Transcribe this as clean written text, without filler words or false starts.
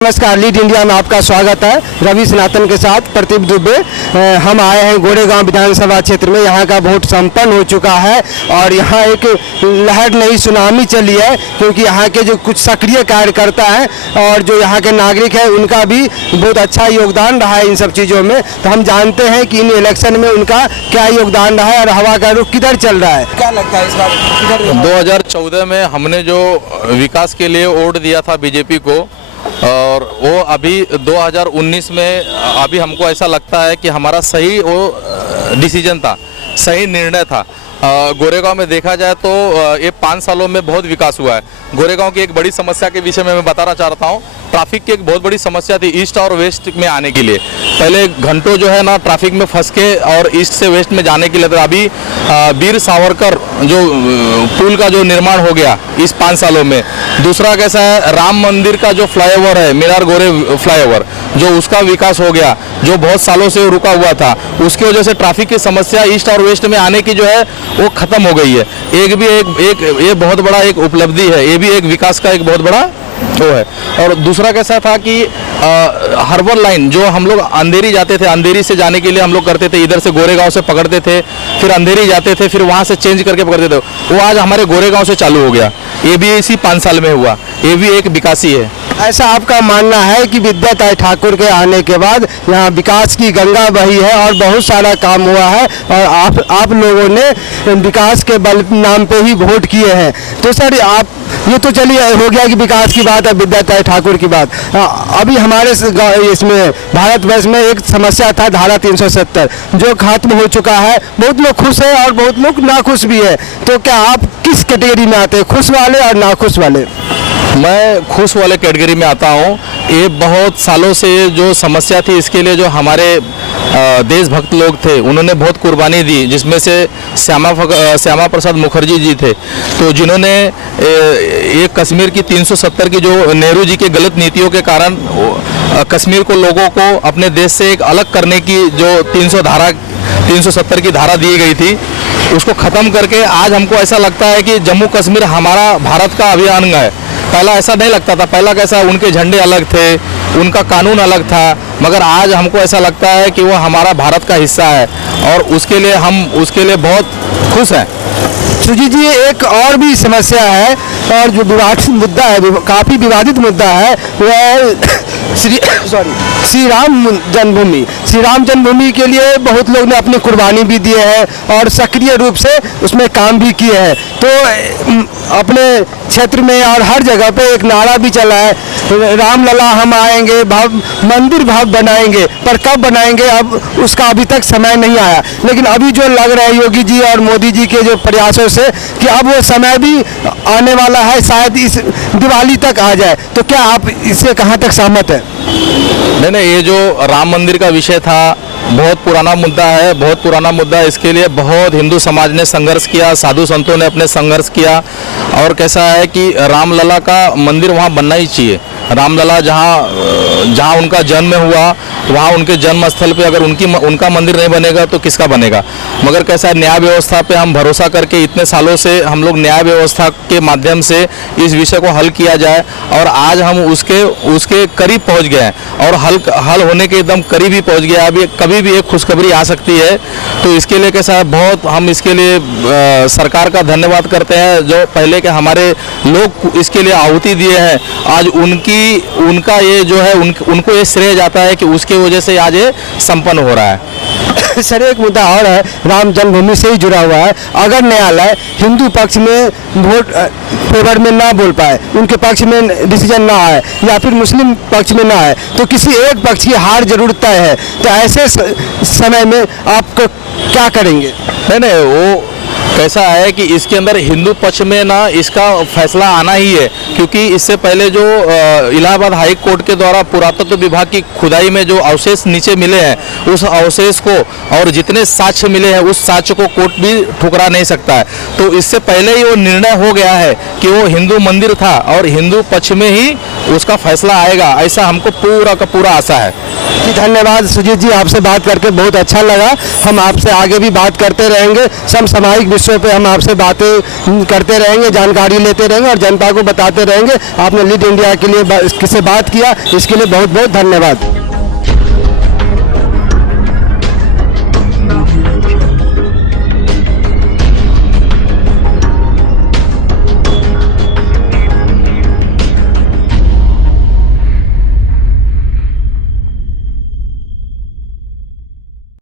नमस्कार, lead India में आपका स्वागत है। रवि सनातन के साथ प्रदीप दुबे। हम आए हैं गोरेगांव विधानसभा क्षेत्र में। यहाँ का वोट संपन्न हो चुका है और यहाँ एक लहर नई सुनामी चली है, क्योंकि यहाँ के जो कुछ सक्रिय कार्यकर्ता हैं और जो यहाँ के नागरिक हैं उनका भी बहुत अच्छा योगदान रहा है इन सब चीज़ों में। तो हम जानते हैं कि इन इलेक्शन में उनका क्या योगदान रहा है और हवा का रुख किधर चल रहा है। क्या लगता है इस बार किधर? 2014 में हमने जो विकास के लिए वोट दिया था बीजेपी को, और वो अभी 2019 में अभी हमको ऐसा लगता है कि हमारा सही वो डिसीजन था, सही निर्णय था। गोरेगांव में देखा जाए तो ये 5 सालों में बहुत विकास हुआ है। गोरेगांव की एक बड़ी समस्या के विषय में मैं बताना चाहता हूँ। ट्रैफिक की एक बहुत बड़ी समस्या थी ईस्ट और वेस्ट में आने के लिए। पहले घंटों जो है ना ट्रैफिक में फंस के और ईस्ट से वेस्ट में जाने के लिए। तो अभी वीर सावरकर जो पुल का जो निर्माण हो गया इस 5 सालों में। दूसरा कैसा है, राम मंदिर का जो फ्लाईओवर है, मीरार गोरे फ्लाईओवर, जो उसका विकास हो गया, जो बहुत सालों से रुका हुआ था। उसकी वजह से ट्रैफिक की समस्या ईस्ट और वेस्ट में आने की जो है वो खत्म हो गई है। ये बहुत बड़ा एक उपलब्धि है, ये भी एक विकास का एक बहुत बड़ा वो है। और दूसरा कैसा था कि हार्बर लाइन जो हम लोग अंधेरी जाते थे, अंधेरी से जाने के लिए हम लोग करते थे, इधर से गोरेगांव से पकड़ते थे, फिर अंधेरी जाते थे, फिर वहाँ से चेंज करके पकड़ते थे, वो आज हमारे गोरेगांव से चालू हो गया। ये भी इसी 5 साल में हुआ, ये भी एक विकास ही है। ऐसा आपका मानना है कि विद्याताई ठाकुर के आने के बाद यहाँ विकास की गंगा बही है और बहुत सारा काम हुआ है और आप लोगों ने विकास के बल नाम पे ही वोट किए हैं। तो सर आप ये तो चलिए हो गया कि विकास की बात है, विद्याताई ठाकुर की बात। अभी हमारे इसमें भारतवर्ष में एक समस्या था धारा 370 जो खत्म हो चुका है। बहुत लोग खुश हैं और बहुत लोग नाखुश भी है। तो क्या आप किस कैटेगरी में आते हैं, खुश वाले और नाखुश वाले? मैं खुश वाले कैटेगरी में आता हूँ। ये बहुत सालों से जो समस्या थी, इसके लिए जो हमारे देशभक्त लोग थे उन्होंने बहुत कुर्बानी दी, जिसमें से श्यामा प्रसाद मुखर्जी जी थे। तो जिन्होंने एक कश्मीर की 370 की जो नेहरू जी के गलत नीतियों के कारण कश्मीर को लोगों को अपने देश से एक अलग करने की जो 370 की धारा दी गई थी, उसको ख़त्म करके आज हमको ऐसा लगता है कि जम्मू कश्मीर हमारा भारत का अभिन्न अंग है। पहला ऐसा नहीं लगता था। पहला कैसा, उनके झंडे अलग थे, उनका कानून अलग था, मगर आज हमको ऐसा लगता है कि वो हमारा भारत का हिस्सा है और उसके लिए हम उसके लिए बहुत खुश हैं। सुजीत जी, एक और भी समस्या है और जो विवादित मुद्दा है, काफ़ी विवादित मुद्दा है, वह श्री राम जन्मभूमि। श्री राम जन्मभूमि के लिए बहुत लोग ने अपनी कुर्बानी भी दिए हैं और सक्रिय रूप से उसमें काम भी किए हैं। तो अपने क्षेत्र में और हर जगह पे एक नारा भी चला है, रामलला हम आएंगे, मंदिर भव्य बनाएंगे। पर कब बनाएंगे अब उसका अभी तक समय नहीं आया। लेकिन अभी जो लग रहा है योगी जी और मोदी जी के जो प्रयासों से कि अब वो समय भी आने वाला है, शायद इस दिवाली तक आ जाए। तो क्या आप इससे कहाँ तक सहमत हैं? नहीं, ये जो राम मंदिर का विषय था बहुत पुराना मुद्दा है, बहुत पुराना मुद्दा है। इसके लिए बहुत हिंदू समाज ने संघर्ष किया, साधु संतों ने अपने संघर्ष किया। और कैसा है कि रामलला का मंदिर वहाँ बनना ही चाहिए। रामलला जहाँ उनका जन्म हुआ, वहाँ उनके जन्म स्थल पे अगर उनका मंदिर नहीं बनेगा तो किसका बनेगा? मगर कैसा है, न्याय व्यवस्था पे हम भरोसा करके इतने सालों से हम लोग न्याय व्यवस्था के माध्यम से इस विषय को हल किया जाए और आज हम उसके करीब पहुँच गए हैं और हल होने के एकदम करीब ही पहुँच गया। अभी कभी भी एक खुशखबरी आ सकती है। तो इसके लिए कैसा है, बहुत हम इसके लिए सरकार का धन्यवाद करते हैं जो पहले के हमारे लोग इसके लिए आहुति दिए हैं। आज उनका ये जो है उनको ये श्रेय जाता है कि उसके वजह से आज ये संपन्न हो रहा है। सर, एक मुद्दा और है, राम जन्मभूमि से ही जुड़ा हुआ है। अगर न्यायालय हिंदू पक्ष में वोट फेवर में ना बोल पाए, उनके पक्ष में डिसीजन ना आए या फिर मुस्लिम पक्ष में ना आए, तो किसी एक पक्ष की हार जरूर तय है। तो ऐसे समय में आपको क्या करेंगे? नहीं, वो कैसा है कि इसके अंदर हिंदू पक्ष में ना इसका फैसला आना ही है, क्योंकि इससे पहले जो इलाहाबाद हाई कोर्ट के द्वारा पुरातत्व विभाग की खुदाई में जो अवशेष नीचे मिले हैं, उस अवशेष को और जितने साक्ष्य मिले हैं उस साक्ष्य को कोर्ट भी ठुकरा नहीं सकता है। तो इससे पहले ही वो निर्णय हो गया है कि वो हिंदू मंदिर था और हिंदू पक्ष में ही उसका फैसला आएगा, ऐसा हमको पूरा का पूरा आशा है। जी धन्यवाद सुजीत जी, आपसे बात करके बहुत अच्छा लगा। हम आपसे आगे भी बात करते रहेंगे, समसामयिक विषयों पे हम आपसे बातें करते रहेंगे, जानकारी लेते रहेंगे और जनता को बताते रहेंगे। आपने लीड इंडिया के लिए किससे बात किया, इसके लिए बहुत बहुत धन्यवाद।